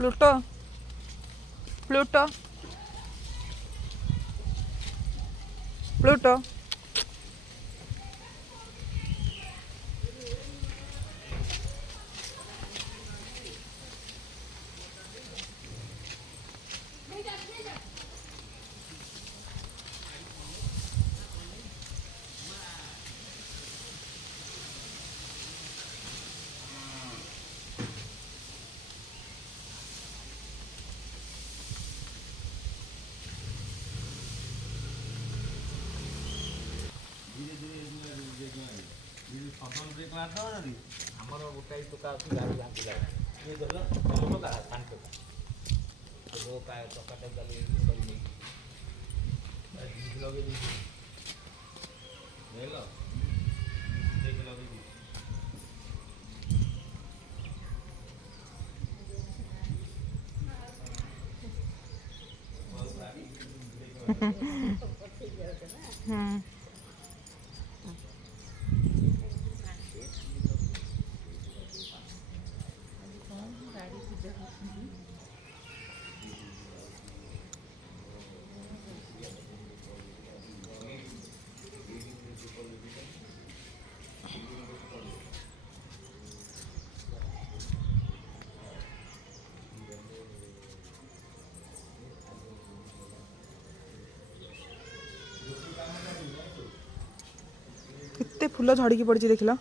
Pluto Pluto Pluto ଆମର ଗୋଟାଏ ଟୋକା ଅଛି ଗାଡ଼ି ଭାଙ୍ଗିଲା ଇଏ ଧରିଲା ଟୋକା ପାଣି ଟୋକା ଟୋକାଟା ଚାଲି କରି ନେଇକି ଲଗେଇ ଦେଇଛି ବୁଝିଲ ଦେଇକି ଲଗେଇ ଦେଇଛି କେତେ ଫୁଲ ଝଡ଼ିକି ପଡ଼ିଛି ଦେଖିଲ।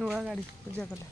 ନୂଆ ଗାଡ଼ି ପୂଜା କଲେ।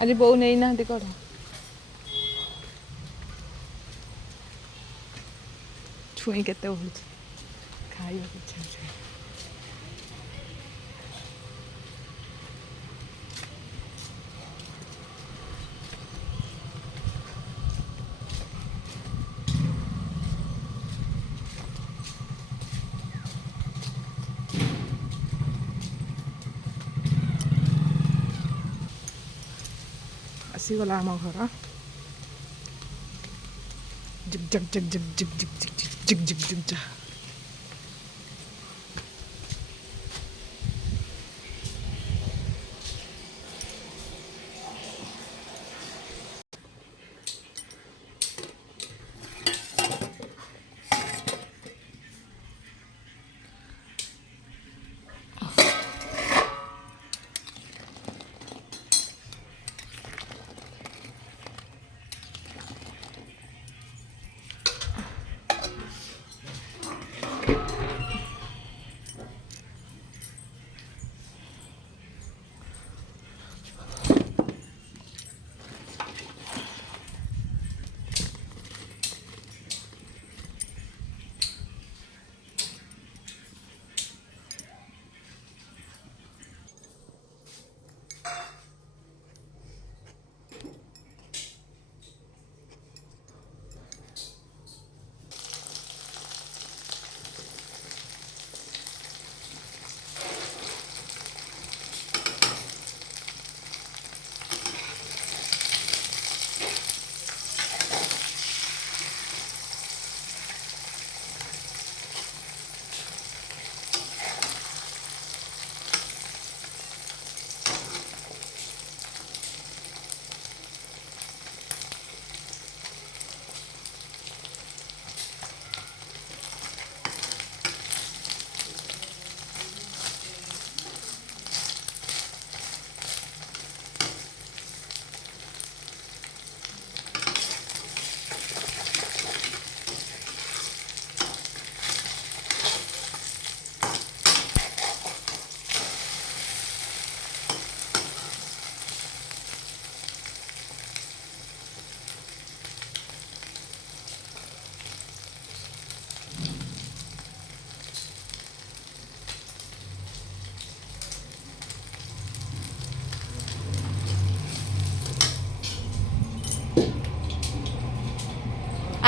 ଆଜି ବୋଉ ନେଇନାହାନ୍ତି କଢ଼। ଛୁଇଁ କେତେ ବଢ଼ୁଛି ଖାଇବାକୁ ଇଚ୍ଛା ହେଉଛି। ଆସିଗଲା ଆମ ଘର। Zig jug jug jug zig zig zig zig zig zig ଜା।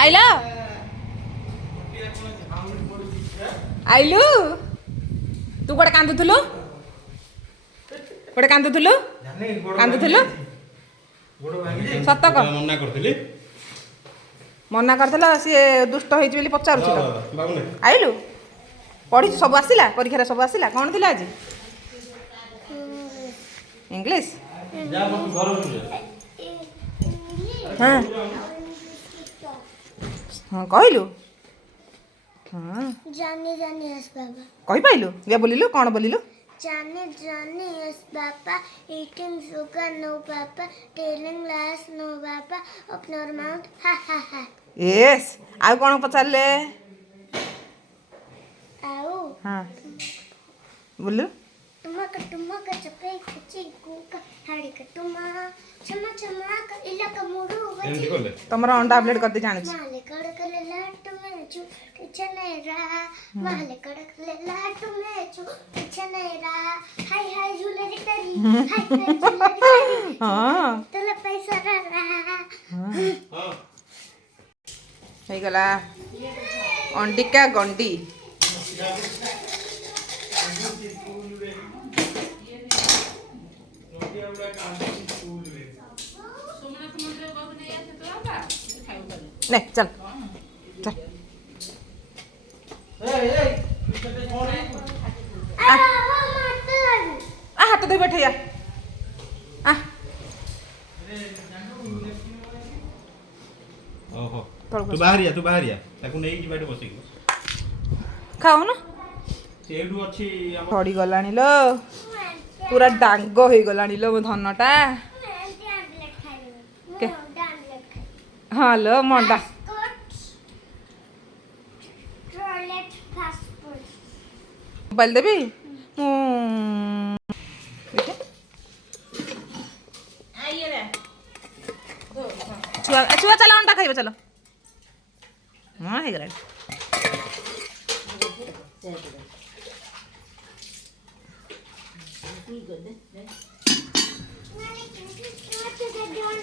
ଆଇଲ ଆଇଲୁ ତୁ ଗୋଟେ କାନ୍ଦୁଥିଲୁ କାନ୍ଦୁଥିଲୁ ସତ କହ। ମନା କରିଥିଲ ସିଏ ଦୁଷ୍ଟ ହେଇଛି ବୋଲି ପଚାରୁଛି ତ। ଆଇଲୁ ପଢିଛୁ ସବୁ ଆସିଲା ପରୀକ୍ଷାରେ ସବୁ ଆସିଲା କ'ଣ ଥିଲା ଆଜି ଇଂଲିଶ ହଁ ହଁ କହିଲୁ ହଁ जाने जाने यस बाबा କହିପାରିଲୁ ଇଏ ବୋଲିଲୁ କ'ଣ ବୋଲିଲୁ जाने जाने यस बाबा eating sugar no papa telling lies no papa open your mouth ha ha ha S ଆଉ କ'ଣ ପଚାରିଲେ आओ ହଁ ବୋଲୁ तुमका चपे कुची कुका हाड़ी का तुमा चमा चमा का इलाका मुडू वची ତମର ଅଣ୍ଡା ଆମ୍ଲେଟ୍ କରିଦେଇ ଜାଣିଛି माले कड़क ले लाट में चू किचने रा माले कड़क ले लाट में चू किचने रा हाय हाय झूलरी करी हाय हाय झूलरी करी ହଁ तले पैसा रा ହେଇଗଲା ଅଣ୍ଡିକା ଗଣ୍ଡି ନେ ଚଲ ଚଲ ଆ ହାତ ଧୋଇ बैठैया आ ଓହୋ ତଳକୁ ତୁ ବାହାରିଆ ତାକୁ ନେଇକି ଯିବା ଏଠି ବସିକି ଖାଉନ ସେଇଠୁ ଅଛି ଆମ ଝଡ଼ି ଗଲାଣି ଲୋ ପୁରା ଡାଙ୍ଗ ହେଇଗଲାଣି ଲୋ ମୋ ଧନଟା के? ହଁ ଲୋ ମଣ୍ଡା ମୋବାଇଲ ଦେବି ମୁଁ ଛୁଆ ଚାଲ ଅଣ୍ଡା ଖାଇବ ଚାଲ। ହଁ ହେଇଗଲାଣି। Mami, ¿quieres que te dé un